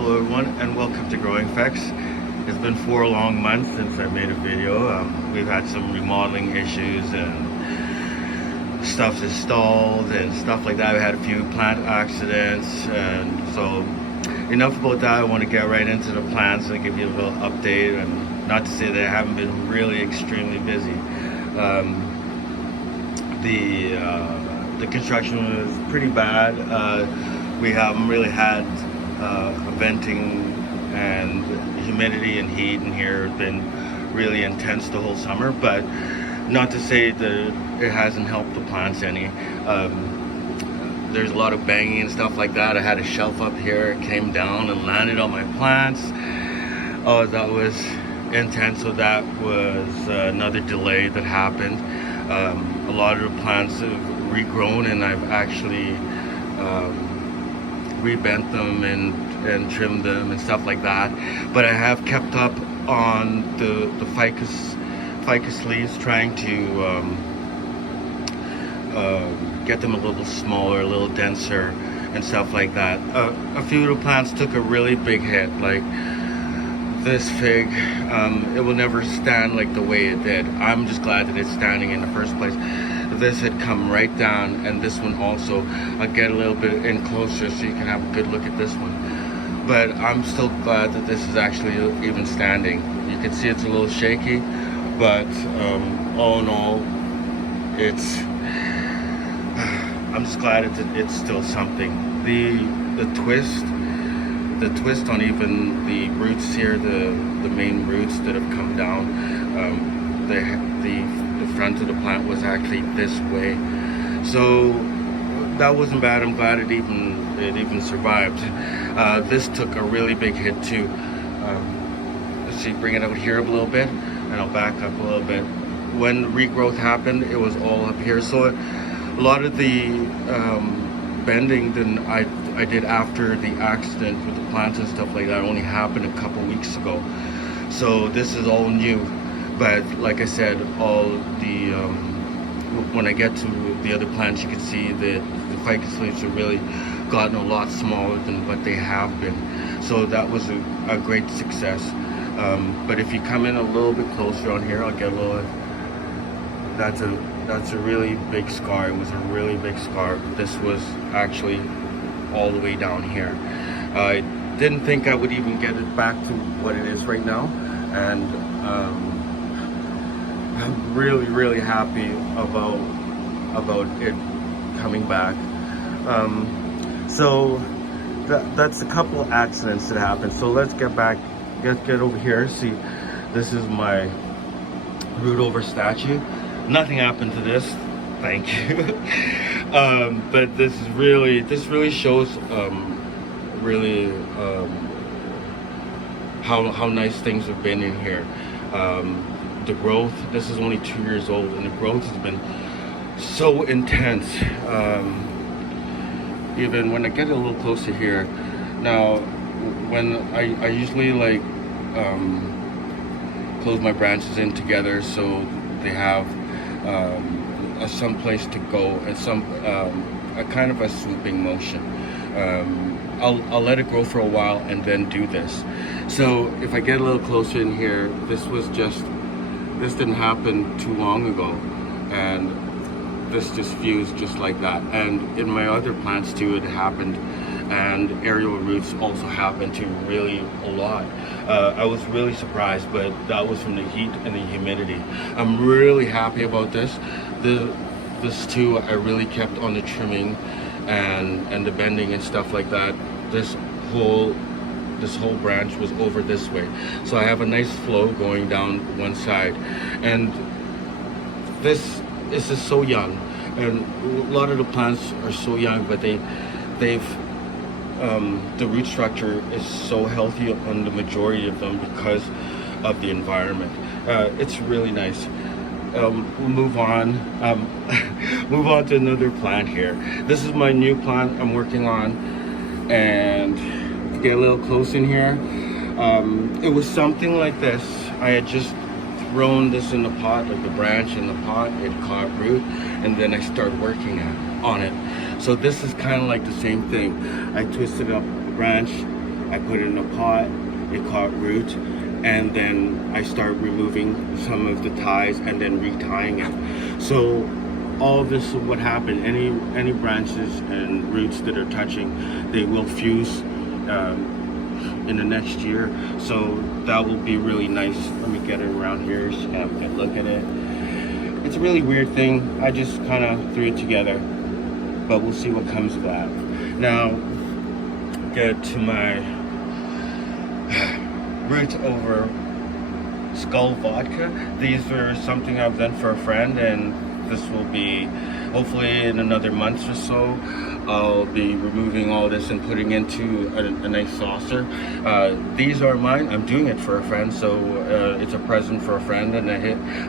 Hello everyone and welcome to Growing Effects. It's been 4 long months since I made a video. We've had some remodeling issues and stuff's installed and stuff like that. We had a few plant accidents, and so enough about that. I want to get right into the plants and give you a little update, and not to say that I haven't been really extremely busy. The construction was pretty bad. We haven't really had venting, and humidity and heat in here has been really intense the whole summer, but not to say that it hasn't helped the plants any. There's a lot of banging and stuff like that. I had a shelf up here, it came down and landed on my plants. Oh, that was intense. So that was another delay that happened. A lot of the plants have regrown, and I've actually rebent them and trimmed them and stuff like that. But I have kept up on the ficus leaves, trying to get them a little smaller, a little denser and stuff like that. A few of the plants took a really big hit, like this fig. It will never stand like the way it did. I'm just glad that it's standing in the first place. This had come right down, and this one also. I'll get a little bit in closer so you can have a good look at this one. But I'm still glad that this is actually even standing. You can see it's a little shaky, but all in all, I'm just glad it's still something. The twist on even the roots here, the main roots that have come down, the front of the plant was actually this way, so that wasn't bad. I'm glad it even survived. This took a really big hit too. Let's see, bring it out here a little bit, and I'll back up a little bit. When regrowth happened, it was all up here, so a lot of the bending that I did after the accident with the plants and stuff like that only happened a couple weeks ago, so this is all new. But like I said, all the when I get to the other plants, you can see that the ficus leaves have really gotten a lot smaller than what they have been. So that was a great success. But if you come in a little bit closer on here, I'll get a little. That's a really big scar. It was a really big scar. This was actually all the way down here. I didn't think I would even get it back to what it is right now, and I'm really happy about it coming back. So that's a couple of accidents that happened. So let's get back, get over here. See, this is my root over statue. Nothing happened to this, thank you. But this really shows how nice things have been in here. The growth, this is only 2 years old, and the growth has been so intense. Even when I get a little closer here, now when I usually like close my branches in together so they have some place to go, and a kind of a swooping motion. I'll let it grow for a while and then do this. So if I get a little closer in here, this didn't happen too long ago, and this just fused just like that. And in my other plants too, it happened, and aerial roots also happened too, really a lot. I was really surprised, but that was from the heat and the humidity. I'm really happy about this. This too, I really kept on the trimming and the bending and stuff like that. This whole branch was over this way, so I have a nice flow going down one side. And this is so young, and a lot of the plants are so young, but the root structure is so healthy on the majority of them because of the environment. It's really nice. We'll move on. Move on to another plant here. This is my new plant I'm working on, and get a little close in here. It was something like this. I had just thrown this in the pot, like the branch in the pot, it caught root, and then I started working on it. So this is kind of like the same thing. I twisted up the branch, I put it in a pot, it caught root, and then I start removing some of the ties and then retying it. So all this is what happened. Any branches and roots that are touching, they will fuse in the next year. So that will be really nice. Let me get it around here so you can look at it. It's a really weird thing. I just kind of threw it together, but we'll see what comes of that. Now, get to my root over skull vodka. These are something I've done for a friend, and this will be hopefully in another month or so. I'll be removing all this and putting into a nice saucer. These are mine. I'm doing it for a friend, so it's a present for a friend and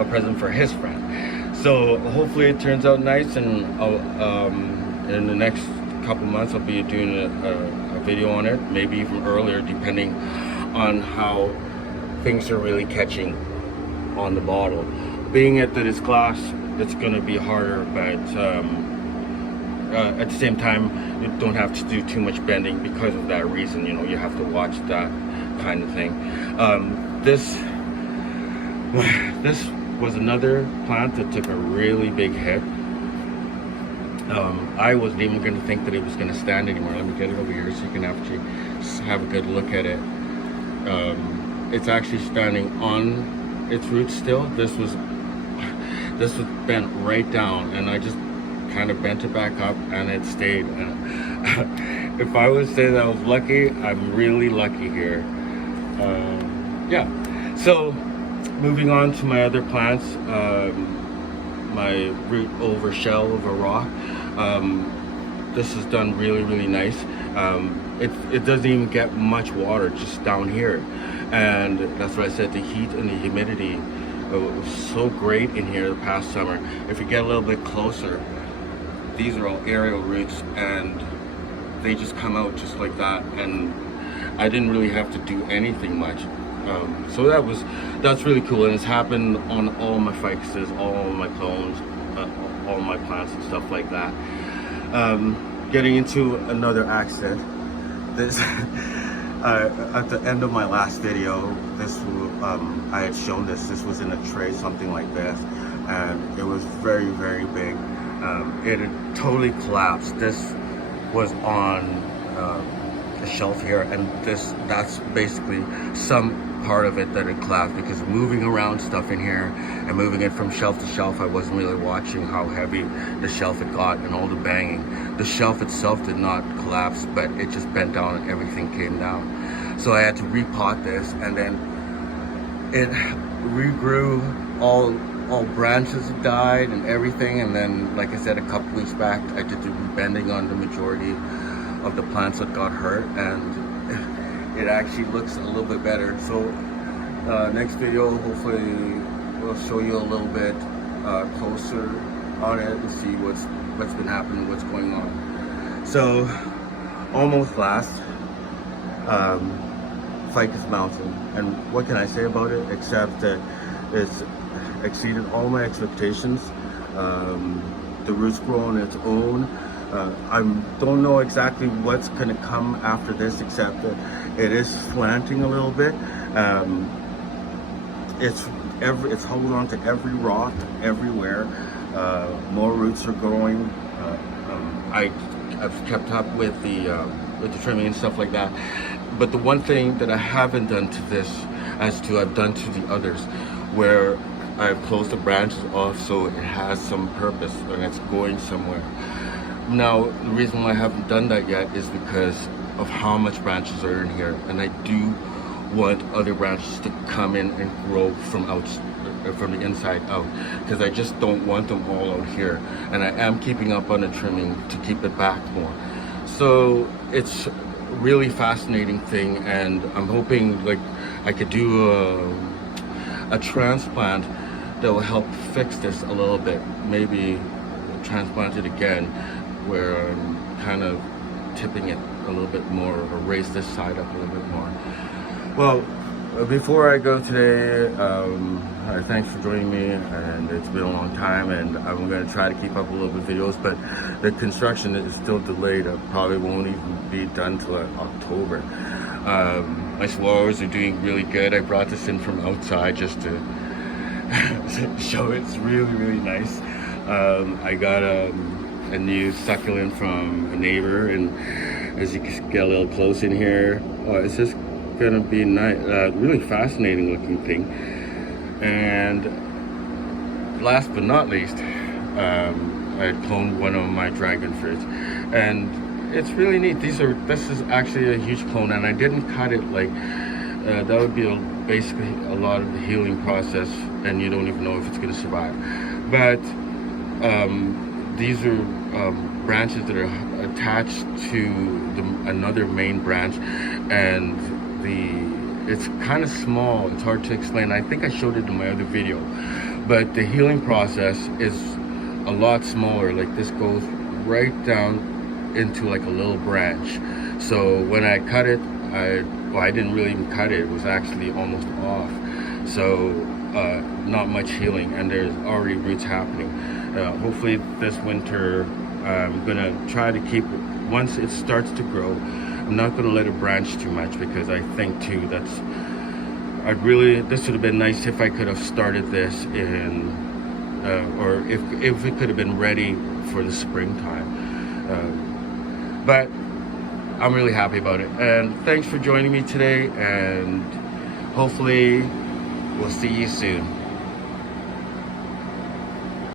a present for his friend. So hopefully it turns out nice, and in the next couple months I'll be doing a video on it, maybe even earlier, depending on how things are really catching on the bottle. Being it that it's glass, it's going to be harder, but at the same time, you don't have to do too much bending because of that reason. You know, you have to watch that kind of thing. This was another plant that took a really big hit. I wasn't even going to think that it was going to stand anymore. Let me get it over here so you can actually have a good look at it. It's actually standing on its roots still. This was bent right down, and I just kind of bent it back up and it stayed. If I would say that I was lucky, I'm really lucky here. Yeah, so moving on to my other plants, my root over shell of a rock. This is done really nice. It doesn't even get much water just down here, and that's what I said, the heat and the humidity, it was so great in here the past summer. If you get a little bit closer, these are all aerial roots, and they just come out just like that, and I didn't really have to do anything much. So that's really cool, and it's happened on all my ficuses, all my clones, all my plants and stuff like that. Getting into another accident. This at the end of my last video, this I had shown this. This was in a tray, something like this, and it was very big. It had totally collapsed. This was on a shelf here, and that's basically some part of it that had collapsed, because moving around stuff in here and moving it from shelf to shelf, I wasn't really watching how heavy the shelf had got and all the banging. The shelf itself did not collapse, but it just bent down and everything came down. So I had to repot this, and then it regrew. All branches died and everything, and then, like I said, a couple weeks back I did the rebending on the majority of the plants that got hurt, and it actually looks a little bit better. So next video, hopefully we'll show you a little bit closer on it and see what's been happening, what's going on. So almost last, Ficus Mountain, and what can I say about it except that it's exceeded all my expectations. The roots grow on its own. I don't know exactly what's going to come after this, except that it is slanting a little bit. It's holding on to every rock everywhere. More roots are growing. I've kept up with the trimming and stuff like that. But the one thing that I haven't done to this, as to I've done to the others, where I've closed the branches off so it has some purpose and it's going somewhere. Now, the reason why I haven't done that yet is because of how much branches are in here, and I do want other branches to come in and grow from the inside out, because I just don't want them all out here, and I am keeping up on the trimming to keep it back more. So it's a really fascinating thing, and I'm hoping like I could do a transplant that will help fix this a little bit. Maybe transplant it again, where I'm kind of tipping it a little bit more, or raise this side up a little bit more. Well, before I go today, thanks for joining me, and it's been a long time, and I'm going to try to keep up a little bit of videos, but the construction is still delayed. It probably won't even be done till October. My swallows are doing really good. I brought this in from outside just to show it's really nice. I got a new succulent from a neighbor, and as you can get a little close in here, it's just gonna be nice, really fascinating looking thing. And last but not least, I cloned one of my dragon fruits, and it's really neat. This is actually a huge clone, and I didn't cut it like that would be basically a lot of the healing process, and you don't even know if it's going to survive. But these are branches that are attached to another main branch, and it's kind of small. It's hard to explain. I think I showed it in my other video, but the healing process is a lot smaller. Like this goes right down into like a little branch. So when I cut it, I didn't really even cut it. It was actually almost off. So not much healing, and there's already roots happening. Hopefully this winter, I'm gonna try to keep it. Once it starts to grow, I'm not gonna let it branch too much, because I think too this would have been nice if I could have started this in, or if it could have been ready for the springtime. But I'm really happy about it, and thanks for joining me today, and hopefully we'll see you soon.